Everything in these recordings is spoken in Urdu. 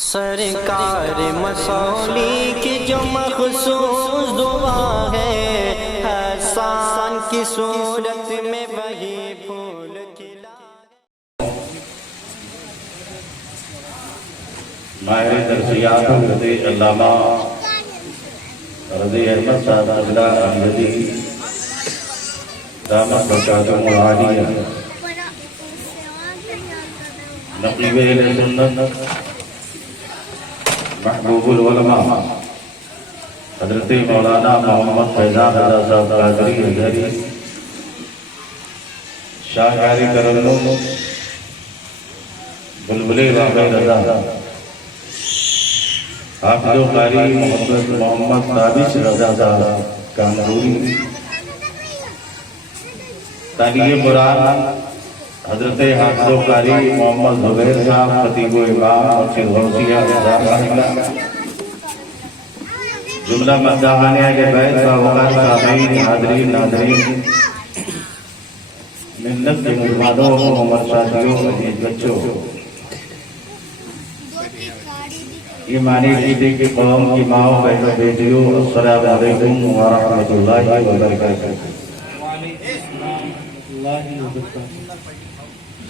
سرکار مسولی کی جو مخصوص دعا ہے، حسان کی صورت میں وہی پھول کھلا۔ ماہر درسیات رضی علامہ رضی احمد صاحب اجلا احمدی دامت برکاتہ معالیہ نقیب اہل سنت محبوب العلماء حضرت مولانا محمد فیضان رضا صاحب قادری ازہری شاہکاری کرنو بلبلِ واقع رضا حافظ و قاری محمد تابش رضا صاحب کانپوری تالیہ قرآن حضرت حافظ و قاری محمد زبیر صاحب خطیب و امام مسجد غوثیہ جملہ مداحان اہل بیت باوقار سامعین حاضرین ناظرین ملت کے مہمانوں عمر شادیوں عزیز بچوں ایمانی عقیدے کی قوم کی ماؤں بہنوں بیٹیوں السلام علیکم ورحمۃ اللہ وبرکاتہ۔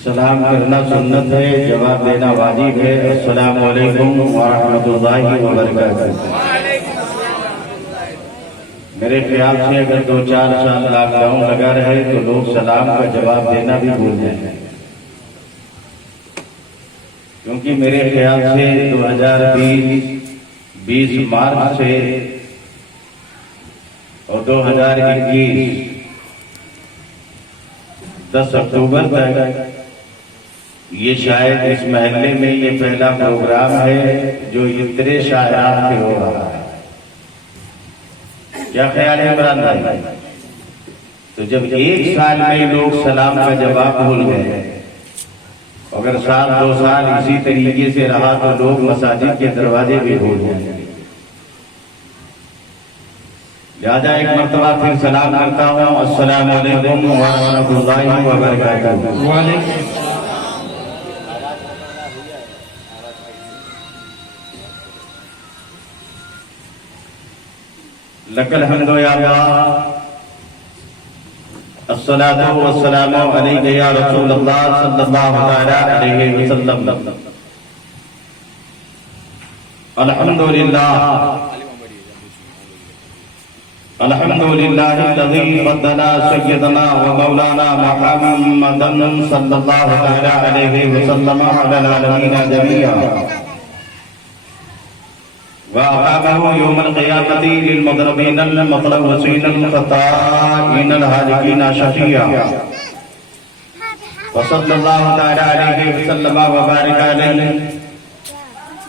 سلام کرنا سنت ہے، جواب دینا واجب ہے۔ السلام علیکم ورحمۃ اللہ وبرکاتہ۔ میرے خیال سے اگر 2-4 سال لاک ڈاؤن لگا رہے تو لوگ سلام کا جواب دینا بھی بھول جائیں، کیونکہ میرے خیال سے 2020 مارچ سے اور 2021 10 اکتوبر تک یہ شاید اس محلے میں یہ پہلا پروگرام ہے جو اتنے شاعران سے ہو رہا ہے۔ کیا خیال ہے عمران بھائی؟ تو جب 1 سال میں لوگ سلام کا جواب بھول گئے، اگر 2 سال اسی طریقے سے رہا تو لوگ مساجد کے دروازے بھی بھول جائیں گے۔ لہذا ایک مرتبہ پھر سلام کرتا ہوں، السلام علیکم ورحمۃ اللہ وبرکاتہ۔ لک الحمد یا اللہ، الصلاۃ والسلام علیک یا رسول اللہ صلی اللہ علیہ وسلم۔ الحمدللہ الذی فضل سیدنا و مولانا محمدا صلی اللہ علیہ وسلم علی العالمین جمیعا وأقامه يوم القيامة للمضربين المطلوسين الخطائين الهالكين شفيعا وصلى الله تعالى عليه وسلم وبارك عليه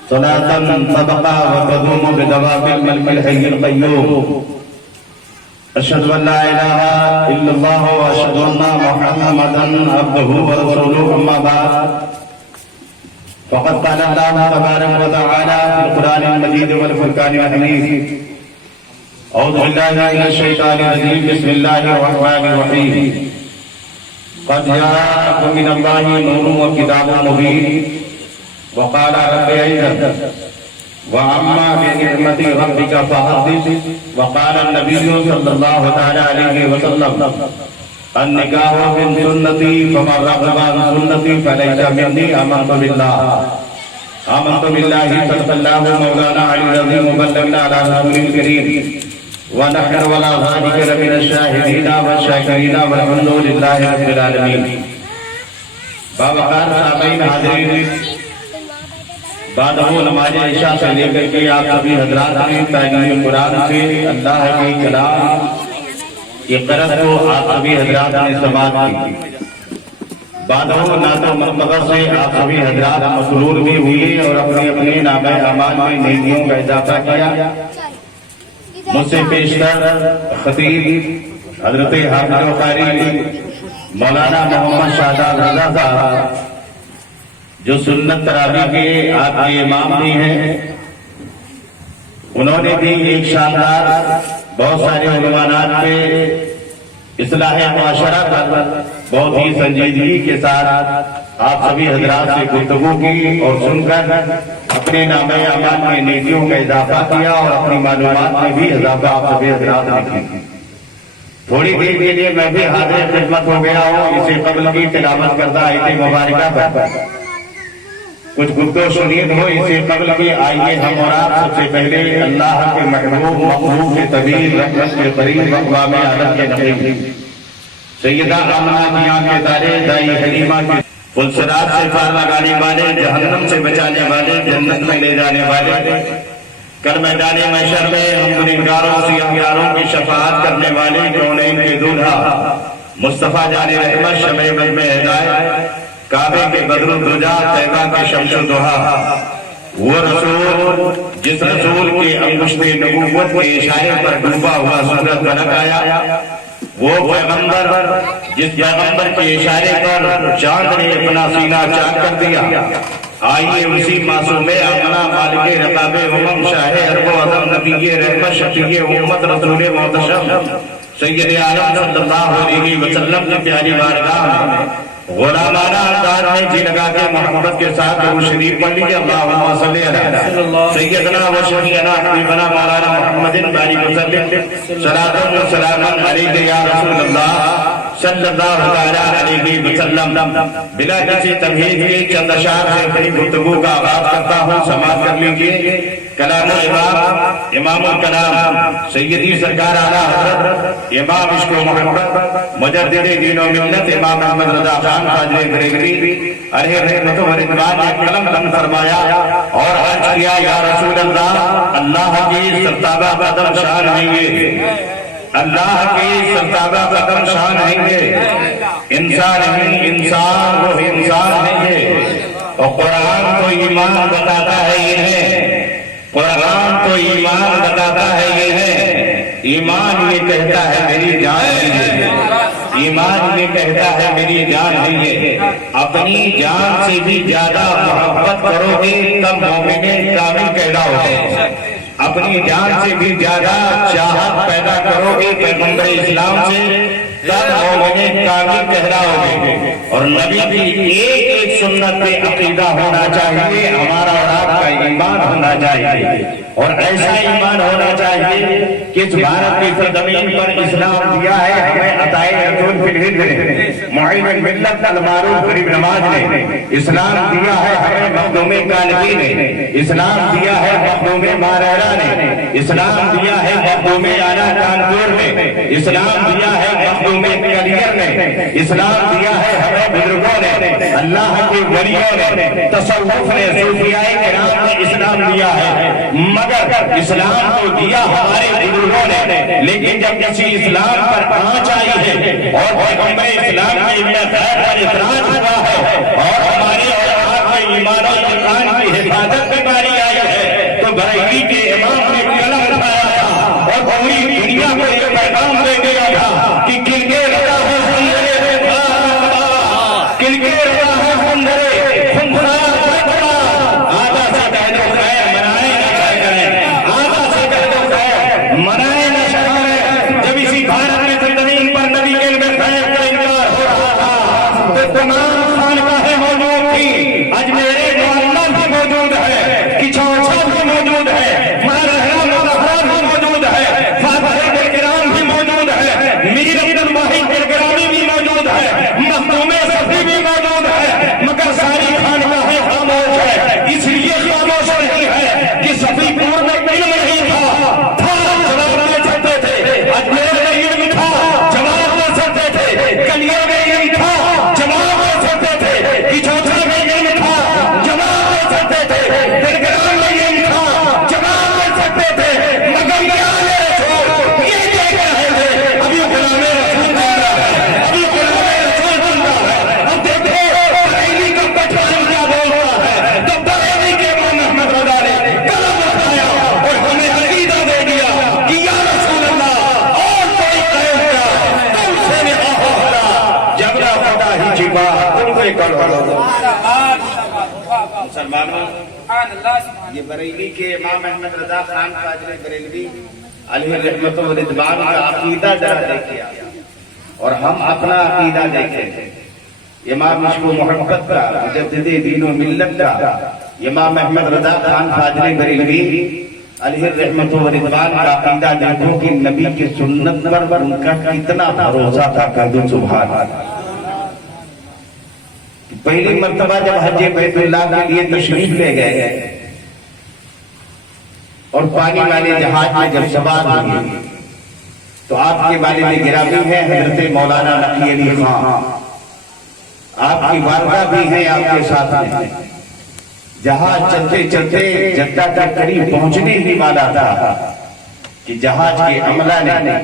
صلاة تبقى وتدوم بدوام الملك الحي القيوم أشهد أن لا إله إلا الله وأشهد أن محمدا عبده ورسوله أما بعد فقد قال الله تبارك وتعالى في القرآن المجيد والفرقان الحميد أعوذ بالله من الشيطان الرجيم بسم الله الرحمن الرحيم قد جاءكم من الله نور وكتاب مبين وقال رب عزت وأما بنعمة ربك فحدث وقال النبي صلى الله تعالى عليه وسلم النکاح من سنتی فمن رغب عن سنتی فلیس منی آمنت باللہ صدق اللہ مولانا علی العظیم وبلغنا علی رسول الکریم ونحن ولا ذلك لمن الشاہدین والشاکرین والحمدللہ رب العالمین۔ باوقار سامعین حاضرین، بعد وہ نماز عشاء سے لے کر کے آپ سبھی حضرات نے تعلیم قرآن سے اللہ کے کلام یہ قرض کو آپ سبھی حضرات نے سماعت کی۔ بعد وہ نعت و مرتبہ سے آپ سبھی حضرات مسرور بھی ہوئے اور اپنے اپنے نامہ اعمال میں نیکیوں کا اضافہ کیا۔ مجھ سے پیشتر خطیب حضرت حافظ و قاری مولانا محمد شہزاد رضا صاحب جو سنت تراویح کے آپ کے امام بھی ہیں، انہوں نے بھی ایک شاندار بہت سارے عنوانات پہ اصلاح معاشرہ پر بہت ہی سنجیدگی کے ساتھ آپ سبھی حضرات سے گفتگو کی اور سن کر اپنے نام اعمال میں نیکیوں کا اضافہ کیا اور اپنی معلومات میں بھی اضافہ آپ سبھی حضرات نے کی۔ تھوڑی دیر کے لیے میں بھی حاضر خدمت ہو گیا ہوں، اس سے قبل کی تلاوت کردہ آیت مبارکہ پر کچھ گفتگو سنیت ہو، اس سے قبل کی آئیے ہم اور آپ سب سے پہلے اللہ کے محبوب مخلوق کے طویل رحمت کے قریب اقوام عالم کے نبی سیدہ آمنہ کی آنکھ کے تارے دائی حلیمہ کے فلسرات سے پار لگانے والے، جہنم سے بچانے والے، جنت میں لے جانے والے، کل میدان محشر میں ہم گنہگاروں سیاہیاروں کی شفاعت کرنے والے کونین کے دولہا مصطفیٰ جان رحمت شمع بزم ہدایت کعبے کے بدر الدجا طیبہ کے شمس و ضحیٰ، وہ رسول جس رسول کے انگشت نبوت کے اشارے پر ڈوبا ہوا سورج بلک آیا، وہ پیغمبر جس پیغمبر کے اشارے پر چاند نے اپنا سینہ چاک کر دیا۔ آئیے اسی معصوم آمنہ مالک رقاب امم شاہ ارب و عظم نبی رحمت شفیع امت رسول محتشم سید عالم صلی اللہ علیہ وسلم کی پیاری بارگاہ میں غلامانہ انداز میں جی لگا کے محبت کے ساتھ وہ شریف پڑھ لیجیے، اللہم صلی علی سیدنا و شفیعنا حبیبنا مولانا محمد بارک وسلم صلاۃ و سلام علیک یا رسول اللہ صلی اللہ علیہ وسلم۔ بلا کسی تمہید کے چند اشعار سے اپنی گفتگو کا آغاز کرتا ہوں، سماعت کر لیجیے۔ کلام امام امام الکلام سیدی سرکار اعلیٰ حضرت امام عشق و محبت مجدد دین و ملت امام احمد رضا خان قادری بریلوی علیہ رحمت و رضوان نے قلم بند فرمایا اور عرض کیا، یا رسول اللہ، اللہ کی سرتابہ قدم شان ہیں یہ، اللہ کی سرتابہ قدم شان ہیں یہ، انسان ہیں انسان، وہ انسان ہیں یہ، اور قرآن تو ایمان بتاتا ہے یہ ہے، قرآن تو ایمان بتاتا ہے یہ ہے، ایمان یہ کہتا ہے میری جان ہے، ایمان یہ کہتا ہے میری جان ہے یہ، اپنی جان سے بھی زیادہ محبت کرو گے تب مومن کامل کہلاؤگے، اپنی جان سے بھی زیادہ چاہت پیدا کرو گے پیغمبر اسلام سے تب مومن کامل کہلاؤگے۔ اور نبی کی ایک ایک سنت پہ عقیدہ ہونا چاہیے، ہمارا اور آپ کا ایمان ہونا چاہیے، اور ایسا ایمان ہونا چاہیے کہ اس بھارت کی سرزمین پر اسلام دیا ہے ہمیں عطائے رسول فی الہجر معین الملت المعروف غریب نواز نے، اسلام دیا ہے ہمیں مخدوم کانگی نے، اسلام دیا ہے مخدوم مارہرہ نے، اسلام دیا ہے مخدوم آنا کانپور نے، اسلام دیا ہے مخدوم کلیر نے، اسلام دیا ہے ہمیں بزرگوں نے، اللہ کے ولیوں نے، تصوف نے، صوفیاء کرام نے اسلام دیا ہے، مگر اسلام تو دیا ہمارے بزرگوں نے، لیکن جب کسی اسلام پر آنچ آئی ہے اور پیغمبر اسلام کے خیر پر اعتراض ہوا ہے اور ہمارے اور آپ کے ایمان و ایمان کی حفاظت میں باری آئی ہے، تو بریلی کے امام نے قلم اٹھایا تھا اور پوری دنیا کو یہ پیغام دے دیا تھا کہ کن کے رضا ہے خندرے، کن کے رضا ہے خندرے، خندرا آدھا سا دہد و خیر منائے نہ شکریں، آدھا سا دہد و خیر منائے نہ شکریں۔ جب اسی بھارت میں زمین پر نبی کے علم خیر کا انکار ہو رہا تھا تو تمام خانقاہیں موجود تھی، اجمیرے معلّہ بھی موجود ہے، کچھوچھا بھی موجود ہے، مارہرہ مظہرہ بھی موجود ہے، فاتح برگرام بھی موجود ہے، میر عبدالواحد برگرامی بھی موجود ہے، مخدوم صفی بھی موجود ہے، مگر ساری خانقاہیں خاموش ہے، اس لیے خاموش نہیں ہے کہ صفی پور میں علم نہیں تھا، جواب دے سکتے تھے، اجمیر میں علم تھا، جواب دے سکتے تھے، کلیے میں علم تھا، جواب دے سکتے تھے، کچھوچھا میں علم تھا، جواب دے سکتے تھے، برگرام میں علم تھا، جواب دے سکتے تھے، مگر یہ دیکھ رہے تھے ابھی غلام رسول زندہ ہے، ابھی غلام رسول زندہ ہے۔ اب دیکھو بریلی کا پٹوان کیا بول رہا ہے، تو بریلی کے امام احمد رضا نے قلم اٹھایا اور ہمیں عقیدہ دے دیا کہ یا رسول اللہ اور کوئی قید کیا تم سے نکاح ہوگا، جبرا خدا ہی چھپا تم سے کل ہوگا۔ مسلمانوں، یہ بریلی کے امام احمد رضا خان قادری بریلوی علیہ رحمت و رضوان کا عقیدہ ذرا دیکھیے اور ہم اپنا عقیدہ دیکھیں۔ امام عشق و محبت کا، مجدد دین و ملت کا، امام احمد رضا خان فاضل بریلوی علیہ الرحمت و رضوان کا عقیدہ دیکھو کہ نبی کی سنت پر ان کا کتنا بھروسہ تھا، کہہ دو سبحان اللہ۔ پہلی مرتبہ جب حج بیت اللہ کے لیے تشریف لے گئے اور پانی والے جہاز میں جب سوار ہوئے تو آپ کے والد گرامی ہیں حضرت مولانا نقی علی خان، آپ کی والدہ بھی ہیں آپ کے ساتھ میں۔ جہاز چلتے چلتے جدہ کے قریب پہنچنے ہی والا تھا کہ جہاز کے عملہ نے،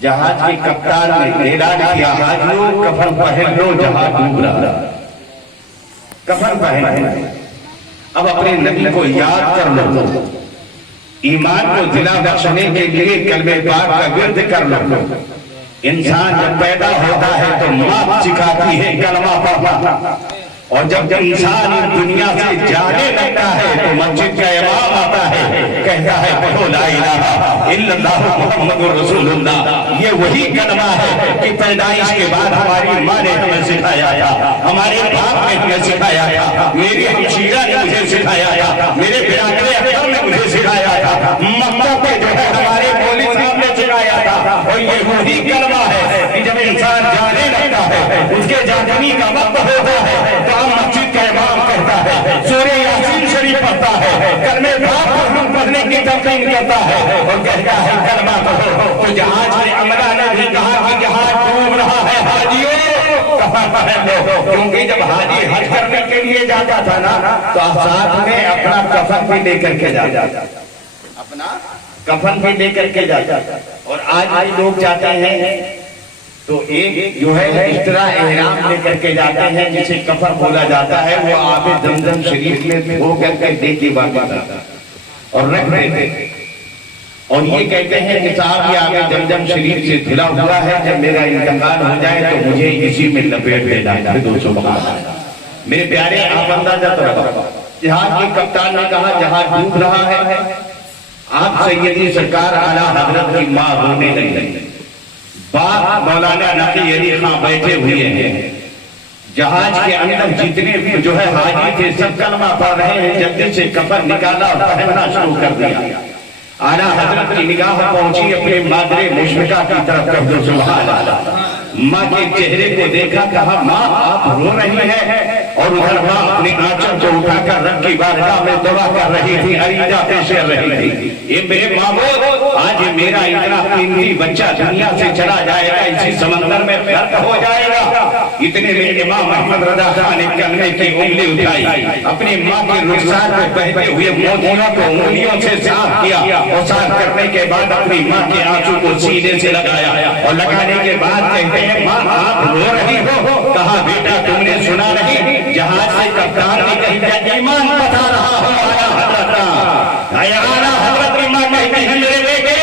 جہاز کے کپتان نے اعلان کیا، حاجیوں کفن پہن لو، جہاز ڈوب رہا، کفن پہن لو، اب اپنے نبی کو یاد کر لو، ایمان کو زندہ بخشنے کے لیے کلمہ پاک کا ورد کر لو۔ انسان جب پیدا ہوتا ہے تو ماں سکھاتی ہے کلمہ پڑھنا، اور جب انسان اس دنیا سے جانے لگتا ہے تو مسجد کا امام آتا ہے، کہتا ہے پڑھو لا الہ الا اللہ محمد رسول اللہ۔ یہ وہی کلمہ ہے کہ پیدائش کے بعد ہماری ماں نے ہمیں سکھایا تھا، ہمارے باپ نے ہمیں سکھایا تھا، میری ہمشیرہ نے مجھے سکھایا تھا، میرے برادر اکرم نے مجھے سکھایا تھا، مکہ پہ جو ہے ہمارے مولوی صاحب نے سکھایا تھا۔ اور یہ وہی کلمہ ہے کہ جب انسان جانے لگتا ہے، اس کے جانے کا وقت ہوتا ہے تو مسجد کا امام کہتا ہے، سورہ یاسین شریف پڑھتا ہے، کلمہ پاک پڑھنے کی تلقین کرتا ہے اور کہتا ہے کلمہ پڑھو۔ تو جہاز کے عملہ نے بھی کہا کہ جہاز ڈوب رہا ہے، حاجیوں کفن پہن لو، کیونکہ جب حاجی حج کرنے کے لیے جاتا تھا نا تو ساتھ میں اپنا کفن بھی لے کر کے جاتا تھا، اپنا کفن بھی لے کر کے جاتا تھا۔ اور آج لوگ جاتے ہیں تو ایک جو ہے اس طرح احرام لے کر کے جاتے ہیں جسے کفن بولا جاتا ہے، وہ آب زمزم شریف میں دھو کر کے دے کے واپس آتا اور رکھ دیتے، اور یہ کہتے ہیں کہ صاحب یہ آب زمزم شریف سے دھلا ہوا ہے، جب میرا انتقال ہو جائے تو مجھے اسی میں لپیٹ دینا ہے۔ میرے پیارے آپ اندازہ تو رکھو، جہاز کے کپتان نے کہا جہاز ڈوب رہا ہے، آپ سیدی سرکار اعلیٰ حضرت کی ماں رونے لگی، باپ مولانا نقی علی خان بیٹھے ہوئے ہیں، جہاز کے اندر جتنے بھی جو ہے حاجی تھے سب کلمہ پڑھ رہے ہیں، جلدی سے کفن نکالا اور پہننا شروع کر دیا۔ اعلیٰ حضرت کی نگاہ پہنچی اپنے مادر مشفقہ کی طرف، کر دو سبحان اللہ۔ ماں کے چہرے کو دیکھا، کہا ماں آپ رو رہی ہیں، اور ادھر ماں اپنے آنچل کو اٹھا کر رب کی بارگاہ میں دعا کر رہی تھی، عریضہ پیش کر رہی تھی، یہ میرے ماموں آج میرا اتنا قیمتی بچہ دنیا سے چلا جائے گا، اسی سمندر میں غرق ہو جائے گا۔ اتنے میں امام احمد رضا خان نے کلمے کی انگلی اٹھائی، اپنی ماں کے رخسار پہ بہتے ہوئے موتیوں کو انگلیوں سے صاف کیا، اور صاف کرنے کے بعد اپنی ماں کے آنسو کو سینے سے لگایا، اور لگانے کے بعد کہتے ہیں ماں آپ رو رہی ہو؟ کہا بیٹا تم نے سنا نہیں، جہاز سے کپتان نے کہا ایمان بتا رہا ہوں اعلیٰ حضرت، اعلیٰ حضرت کی ماں کہتی ہے میرے بیٹے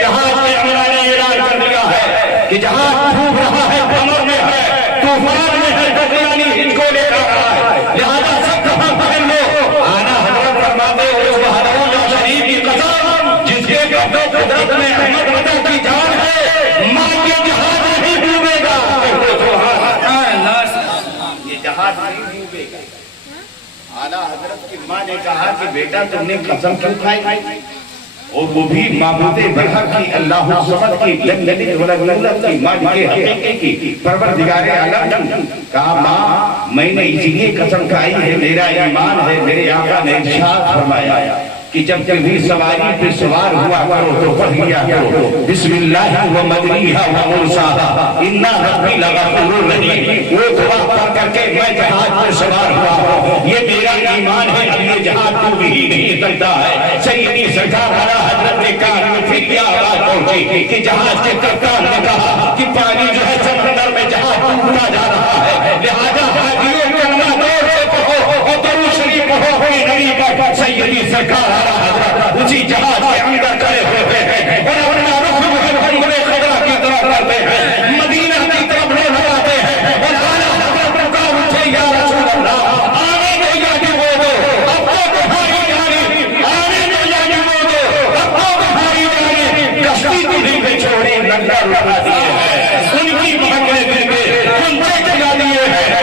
جہاز کے عملہ نے اعلان کر دیا ہے کہ جہاز ڈوب رہا ہے، کمر میں ہے، طوفان میں ہے، دریانی ہچ کو لے رہا ہے، لہذا سب کفن پہن لو۔ اعلیٰ حضرت فرماتے ہیں اس وحدہ لا شریک کی قسم جس کے قدرت میں احمد رضا کی جان ہے، ماں کے جہاز نہیں ڈوبے گا، یہ جہاز نہیں ڈوبے گا۔ اعلیٰ حضرت کی ماں نے کہا کہ بیٹا تم نے قسم کیوں کھائی؟ اور وہ بھی معبود برحق کی، اللہ الصمد کی، لم یلد ولم یولد کی، مالک حقیقی کی، پروردگار عالم۔ کہا ماں میں نے اس لیے قسم کھائی ہے، میرا ایمان ہے، میرے آقا نے ارشاد فرمایا کہ جب کبھی سواری پہ سوار ہوا کرو تو پڑھ لیا کرو بسم اللہ و مجریہا و مرساہا انا ربی لغفور رحیم۔ وہ دعا پڑھ کر کے میں جہاز پہ سوار ہوا ہوں، یہ میرا ایمان ہے، اب یہ جہاز ڈوب ہی نہیں سکتا ہے۔ سیدی سرکار اعلیٰ حضرت کے کان میں پھر کیا آواز پہنچی کہ جہاز کے کپتان نے کہا کہ پانی جو ہے سمندر میں جہاز ڈوبتا جا رہا ہے، لہذا حاجیوں کلمہ دور سے پڑھو اور درود شریف پڑھو اپنے نبی پر۔ سیدی سرکار اعلیٰ حضرت اسی جہاز کے اندر کھڑے ہوئے ہیں اور اپنا رخ محمد خدا کی طرف کرتے ہیں، مدینہ کی طرف لوٹاتے ہیں، اور اعلیٰ حضرت پکار اٹھے یا رسول اللہ آنے دو یا ڈبو دو، اب تو تمہاری جانی، آنے دو یا ڈبو دو، اب تو تمہاری جانی۔ کشتی تمہیں پہ چھوڑی لنگر اٹھا دیے ہیں، ان کی محمد دل کے کنچے چلا دیے ہیں،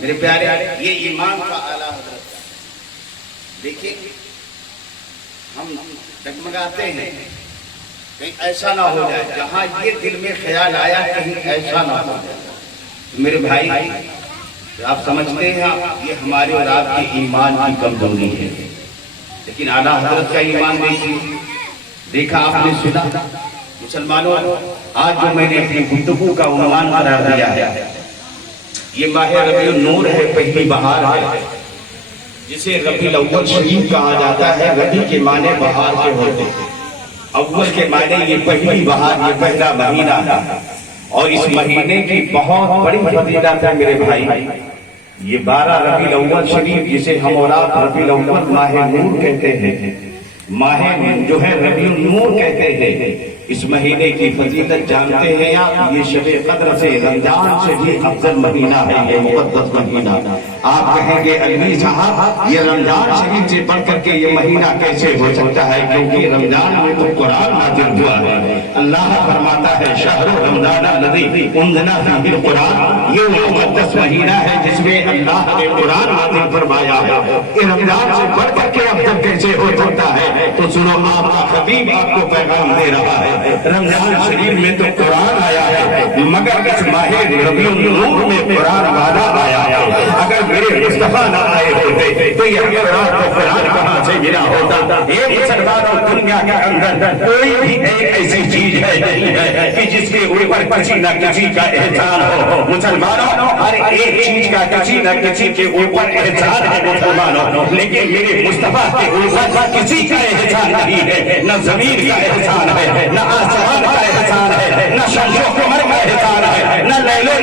میرے پیارے یہ ایمان کا اعلیٰ حضرت ہے. دیکھیے ہم ڈگمگاتے ہیں کہیں ایسا نہ ہو جائے، جہاں یہ دل میں خیال آیا کہیں ایسا نہ ہو جائے. میرے بھائی آپ سمجھتے ہیں یہ ہمارے اور آپ کے ایمان کی کمزوری ہے، لیکن اعلیٰ حضرت کا ایمان دیکھیے. دیکھا آپ نے سنا مسلمانوں، آج جو میں نے اپنی گفتگو کا عنوان قرار دیا ہے، یہ ماہ ربیع النور ہے، پہلی بہار ہے، جسے ربیع الاول شریف کہا جاتا ہے. ربیع کے معنی بہار کے ہوتے ہیں، اول کے معنی یہ پہلی بہار، یہ پہلا مہینہ ہے. اور اس مہینے کی بہت بڑی فضیلت ہے میرے بھائی. یہ 12 ربیع الاول شریف، جسے ہم اور آپ ربیع الاول ماہ نور کہتے ہیں، ماہ جو ہے ربیع النور کہتے ہیں. اس مہینے کی فضیلت جانتے ہیں آپ؟ یہ شب قدر سے، رمضان سے بھی افضل مہینہ ہے یہ مقدس مہینہ. آپ کہیں گے علوی صاحب یہ رمضان شریف سے بڑھ کر کے یہ مہینہ کیسے ہو سکتا ہے؟ کیونکہ رمضان میں تو قرآن نازل ہوا ہے. اللہ فرماتا ہے شہر رمضان الذی انزل فیہ القرآن، یہ وہ مقدس مہینہ ہے جس میں اللہ نے قرآن نازل فرمایا ہے. کہ رمضان سے بڑھ کر کے افضل کیسے ہو سکتا ہے؟ تو سنو، آپ کا خطیب آپ کو پیغام دے رہا ہے. رمضان شریف میں تو قرآن آیا ہے، مگر اس ماہ ربیع النور میں قرآن والا آیا ہے. اگر میرے مصطفیٰ نہ آئے ہوتے تو یہ رات کو قرآن کہاں سے ملا ہوتا؟ ایک مسلمانوں دنیا کے اندر کوئی بھی ایک ایسی چیز ہے نہیں ہے کہ جس کے اوپر کسی نہ کسی کا احسان ہو. مسلمانوں ہر ایک چیز کا کسی نہ کسی کے اوپر احسان ہے مسلمانوں، لیکن میرے مصطفیٰ کے اوپر کسی کا احسان نہیں ہے. نہ زمین کا احسان ہے، نہ آسمان کا احسان ہے، نہ شمس و قمر کا احسان ہے، نہ لیل و